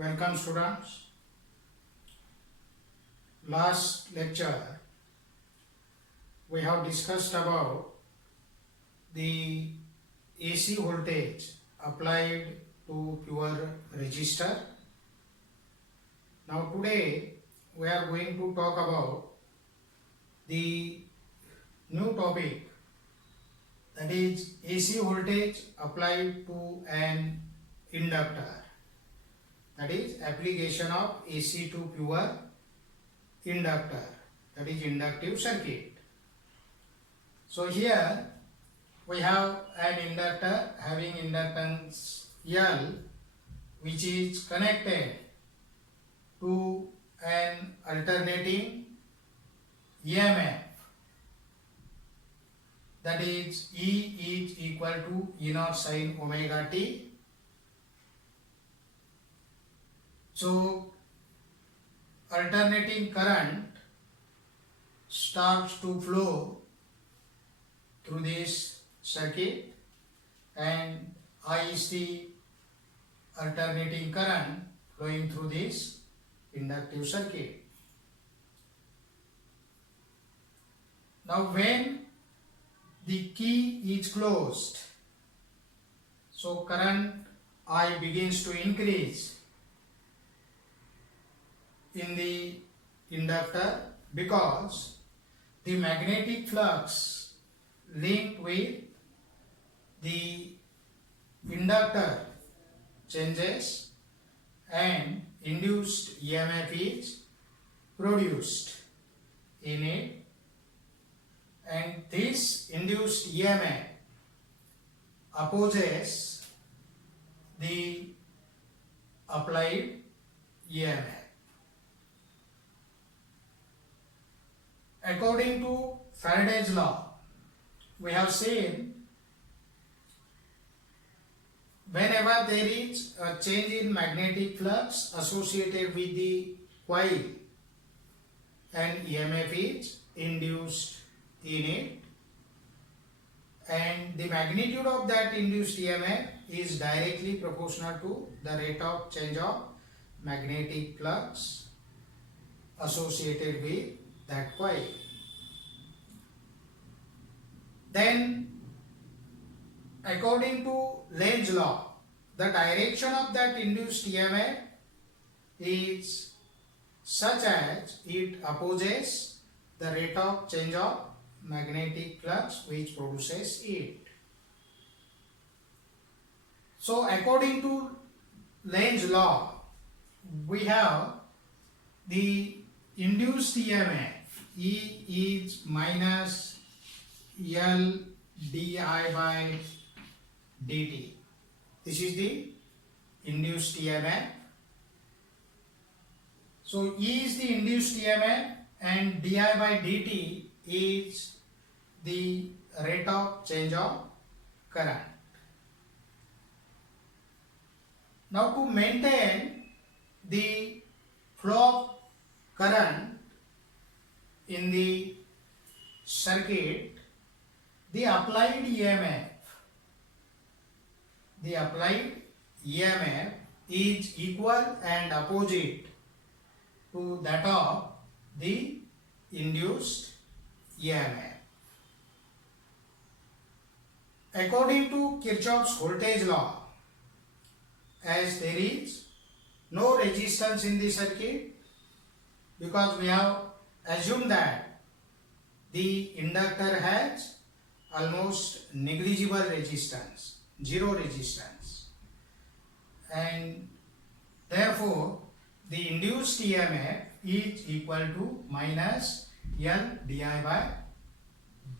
Welcome students. Last lecture we have discussed about the AC voltage applied to pure resistor. Now today we are going to talk about the new topic, that is AC voltage applied to an inductor. That is application of AC to pure inductor, that is inductive circuit. So here we have an inductor having inductance L, which is connected to an alternating EMF, that is E is equal to E naught sin omega t. So alternating current starts to flow through this circuit, and I is the alternating current flowing through this inductive circuit. Now when the key is closed, so current I begins to increase in the inductor because the magnetic flux linked with the inductor changes and induced EMF is produced in it, and this induced EMF opposes the applied EMF. According to Faraday's law, we have seen whenever there is a change in magnetic flux associated with the coil, an EMF is induced in it, and the magnitude of that induced EMF is directly proportional to the rate of change of magnetic flux associated with that coil. Then according to Lenz's law, the direction of that induced EMF is such as it opposes the rate of change of magnetic flux which produces it. So according to Lenz's law, we have the induced EMF E is minus L di by dt. This is the induced EMF. So E is the induced EMF and di by dt is the rate of change of current. Now to maintain the flow of current in the circuit, the applied EMF is equal and opposite to that of the induced EMF. According to Kirchhoff's voltage law, as there is no resistance in the circuit, because we have assumed that the inductor has almost negligible resistance, zero resistance, and therefore the induced EMF is equal to minus L di by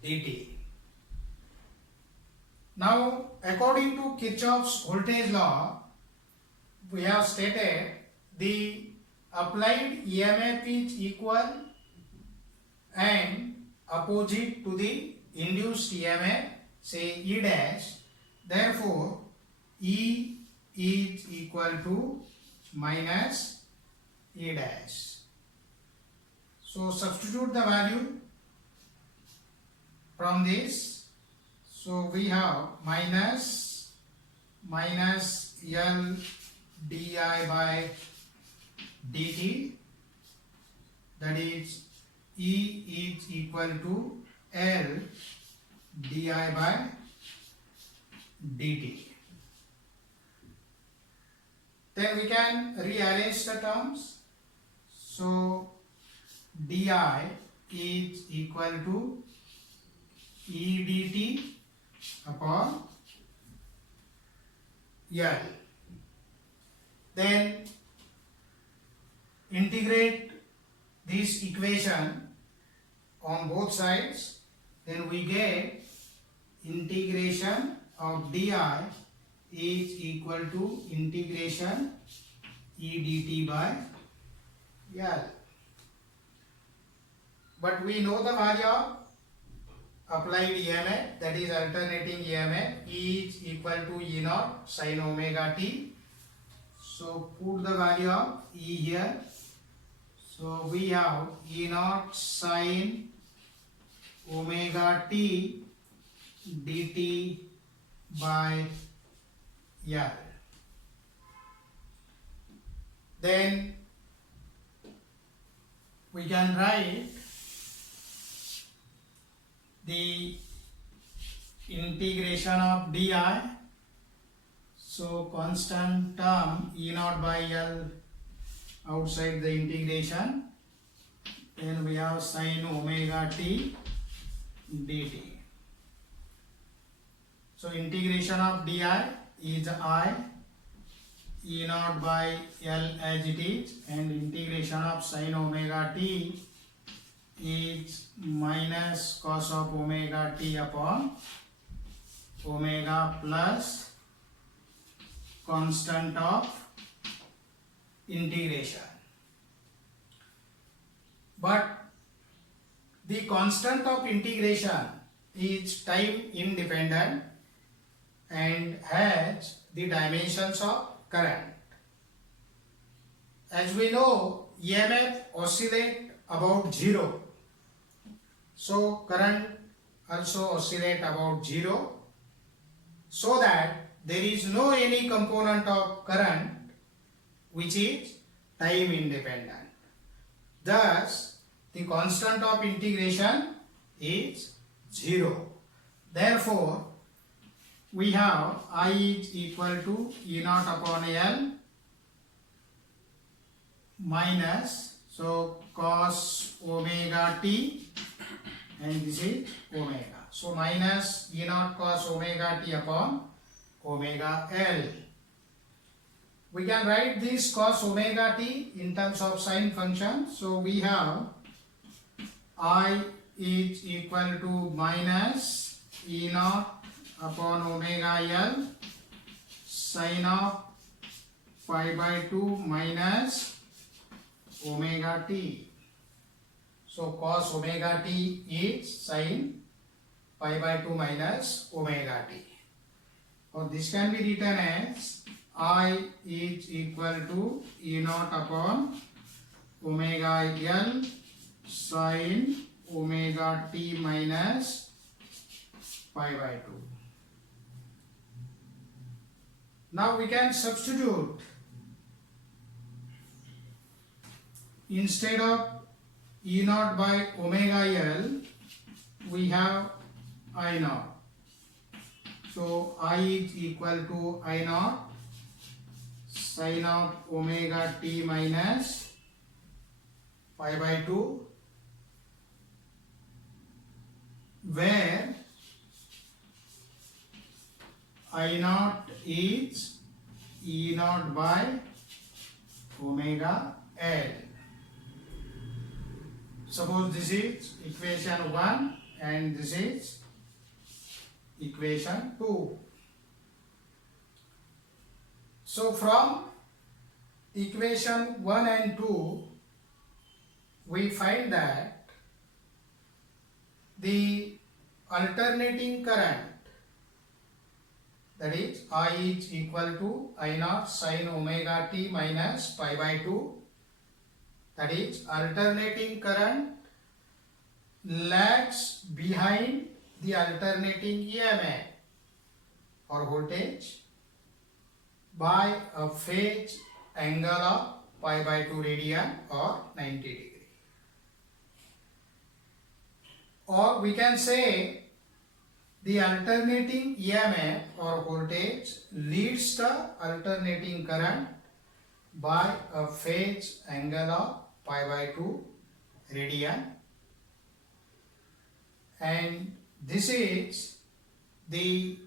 dt. Now according to Kirchhoff's voltage law, we have stated the applied EMF is equal and opposite to the induced EMF, say E dash. Therefore E is equal to minus E dash. So substitute the value from this. So we have minus L di by dt, that is E is equal to L di by dt. Then we can rearrange the terms. So di is equal to E dt upon L. Then integrate this equation on both sides, then we get integration of di is equal to integration E dt by L. But we know the value of applied EMF, that is alternating EMF, E is equal to E naught sin omega t. So put the value of E here. So we have E naught sin omega t dt by L. Then we can write the integration of di. So constant term E naught by L outside the integration. Then we have sin omega t dt. So integration of di is I E naught by L as it is, and integration of sin omega t is minus cos of omega t upon omega plus constant of integration. But the constant of integration is time independent and has the dimensions of current. As we know, EMF oscillate about 0. So current also oscillate about 0, so that there is no any component of current which is time independent. Thus, the constant of integration is 0. Therefore, we have I is equal to E naught upon L minus, so cos omega t, and this is omega. So minus E naught cos omega t upon omega L. We can write this cos omega t in terms of sine function. So we have I is equal to minus E naught upon omega L sine of pi by 2 minus omega t. So cos omega t is sine pi by 2 minus omega t. Or this can be written as I is equal to E naught upon omega L sine omega t minus pi by 2. Now we can substitute, instead of E naught by omega L, we have I naught. So I is equal to I naught sine of omega t minus pi by 2, where I naught is E naught by omega L. Suppose this is equation 1 and this is equation 2. So from equation 1 and 2, we find that the alternating current, that is I is equal to I naught sine omega t minus pi by 2, that is alternating current lags behind the alternating EMF or voltage by a phase angle of pi by 2 radian or 90 degree. Or we can say the alternating EMF or voltage leads the alternating current by a phase angle of pi by 2 radian, and this is the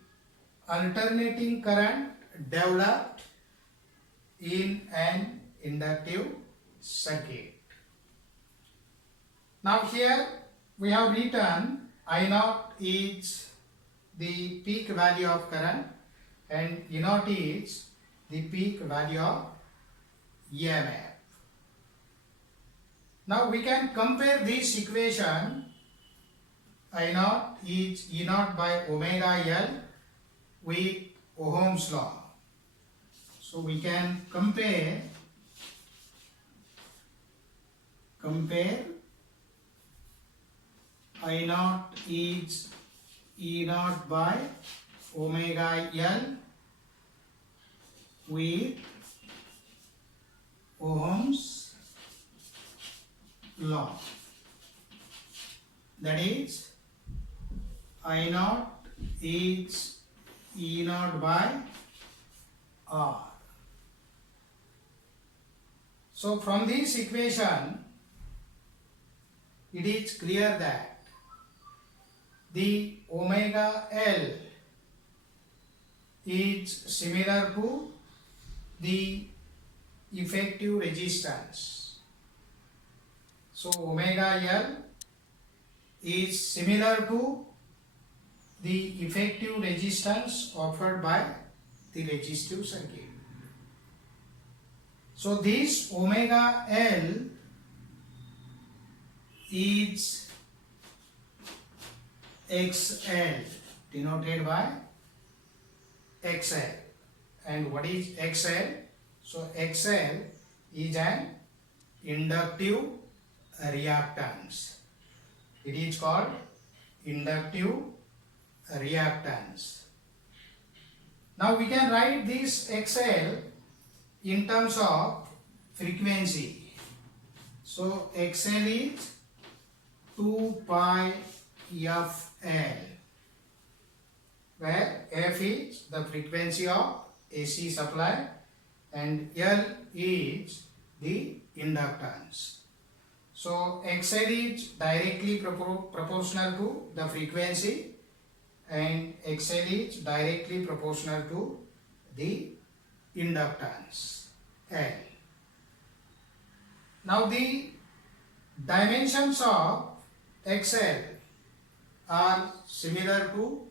alternating current developed in an inductive circuit. Now here we have written I naught is the peak value of current and E naught is the peak value of EMF. Now we can compare this equation. I naught is E naught by omega L with Ohm's law. So we can compare I naught is E naught by omega L with Ohm's law. That is, I naught is E naught by R. So from this equation, it is clear that the omega L is similar to the effective resistance. So omega L is similar to the effective resistance offered by the resistive circuit. So this omega L is XL, denoted by XL. And what is XL? So XL is an inductive reactance. It is called inductive reactance. Now we can write this XL in terms of frequency. So XL is 2 pi FL, where F is the frequency of AC supply and L is the inductance. So XL is directly proportional to the frequency and XL is directly proportional to the inductance L. Now the dimensions of XL are similar to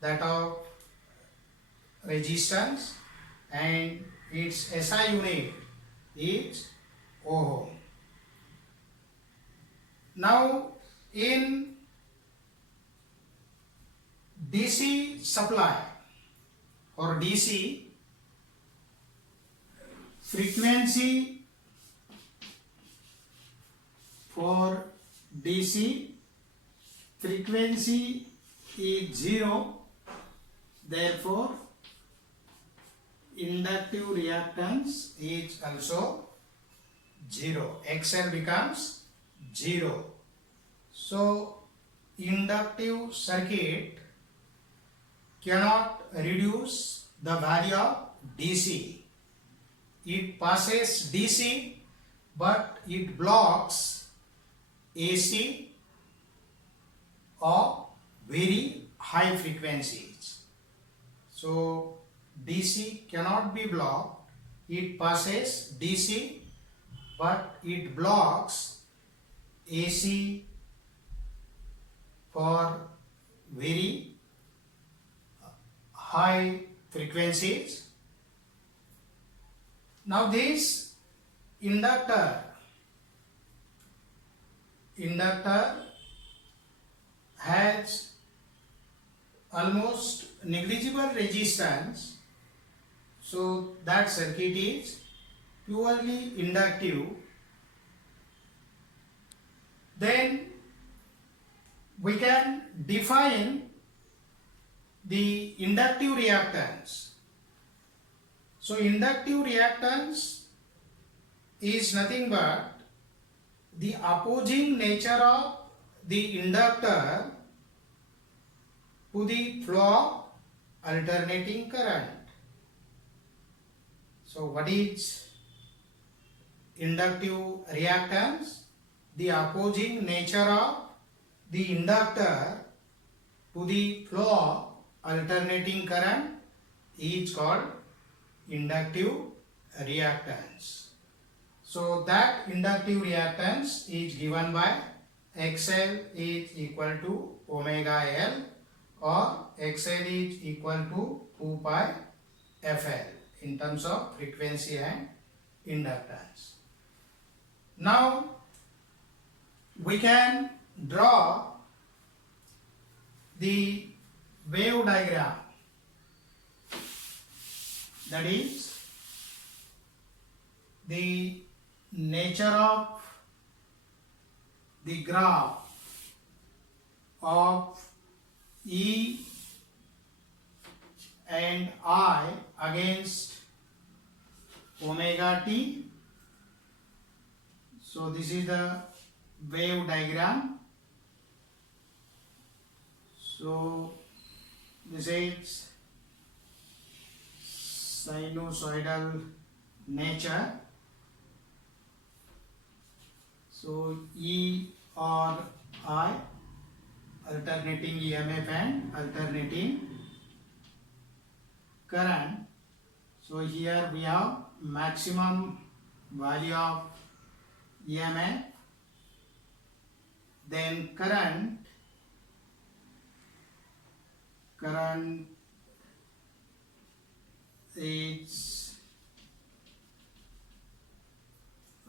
that of resistance and its SI unit is ohm. Now in DC supply or DC, frequency for DC frequency is 0, therefore inductive reactance is also 0. XL becomes 0. So inductive circuit cannot reduce the value of DC. It passes DC but it blocks AC of very high frequencies. So DC cannot be blocked. It passes DC but it blocks AC for very high frequencies. Now this inductor has almost negligible resistance, so that circuit is purely inductive. Then we can define the inductive reactance. So inductive reactance is nothing but the opposing nature of the inductor to the flow of alternating current. So what is inductive reactance? The opposing nature of the inductor to the flow of alternating current is called inductive reactance. So that inductive reactance is given by XL is equal to omega L, or XL is equal to 2 pi FL in terms of frequency and inductance. Now we can draw the wave diagram, that is the nature of the graph of E and I against omega t. So this is the wave diagram. So this is sinusoidal nature. So E or I, alternating EMF and alternating current. So here we have maximum value of EMF, then current is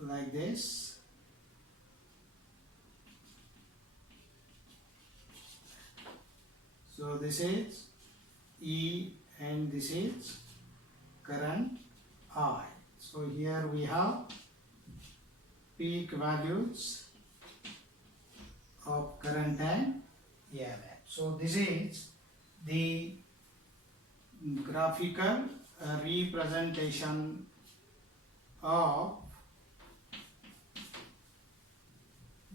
like this. So this is E and this is current I. So here we have peak values of current and EMF. So this is the graphical representation of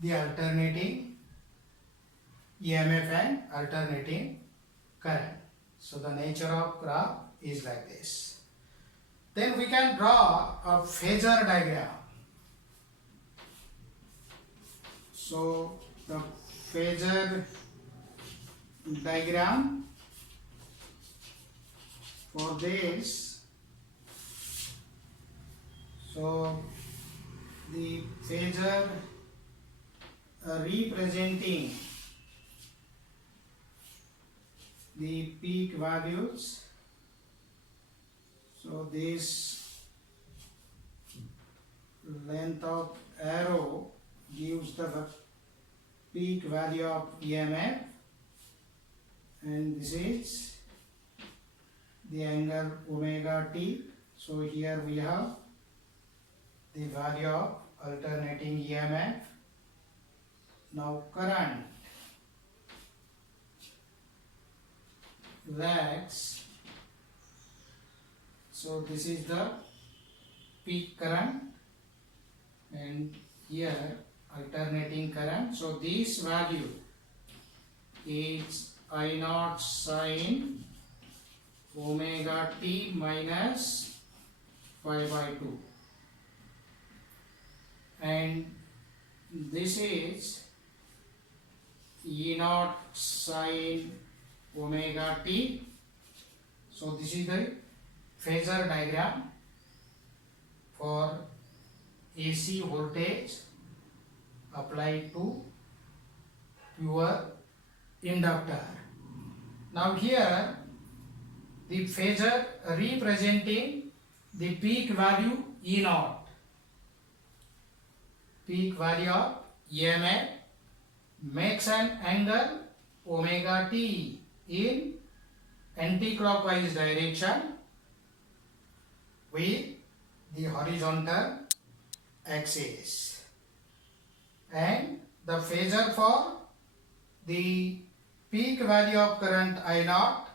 the alternating EMF and alternating current. So the nature of graph is like this. Then we can draw a phasor diagram. So the phasor diagram for this, so the phasor representing the peak values. So this length of arrow gives the peak value of EMF, and this is the angle omega t. So here we have the value of alternating EMF. Now current lags. So this is the peak current and here alternating current. So this value is I naught sine omega t minus pi by 2, and this is E naught sine omega t. So this is the phasor diagram for AC voltage applied to pure inductor. Now here the phasor representing the peak value E naught, peak value of EMF, makes an angle omega t in anti-clockwise direction with the horizontal axis, and the phasor for the peak value of current I naught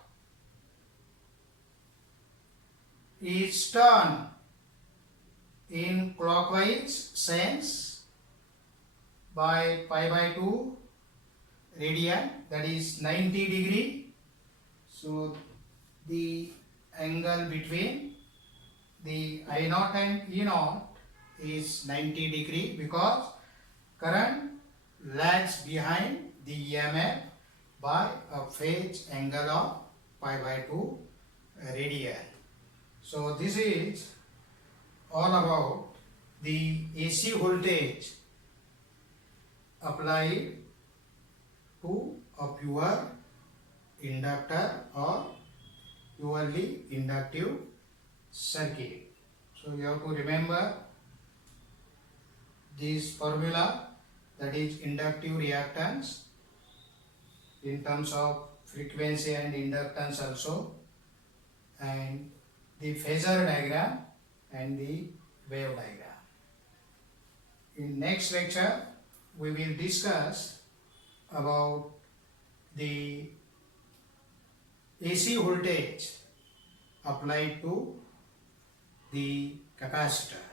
is turned in clockwise sense by pi by 2 radian, that is 90 degree. So the angle between the I naught and E naught is 90 degree because current lags behind the EMF by a phase angle of pi by 2 radian. So this is all about the AC voltage applied to a pure inductor or purely inductive circuit. So you have to remember this formula, that is inductive reactance in terms of frequency and inductance also, and the phasor diagram and the wave diagram. In next lecture we will discuss about the AC voltage applied to the capacitor.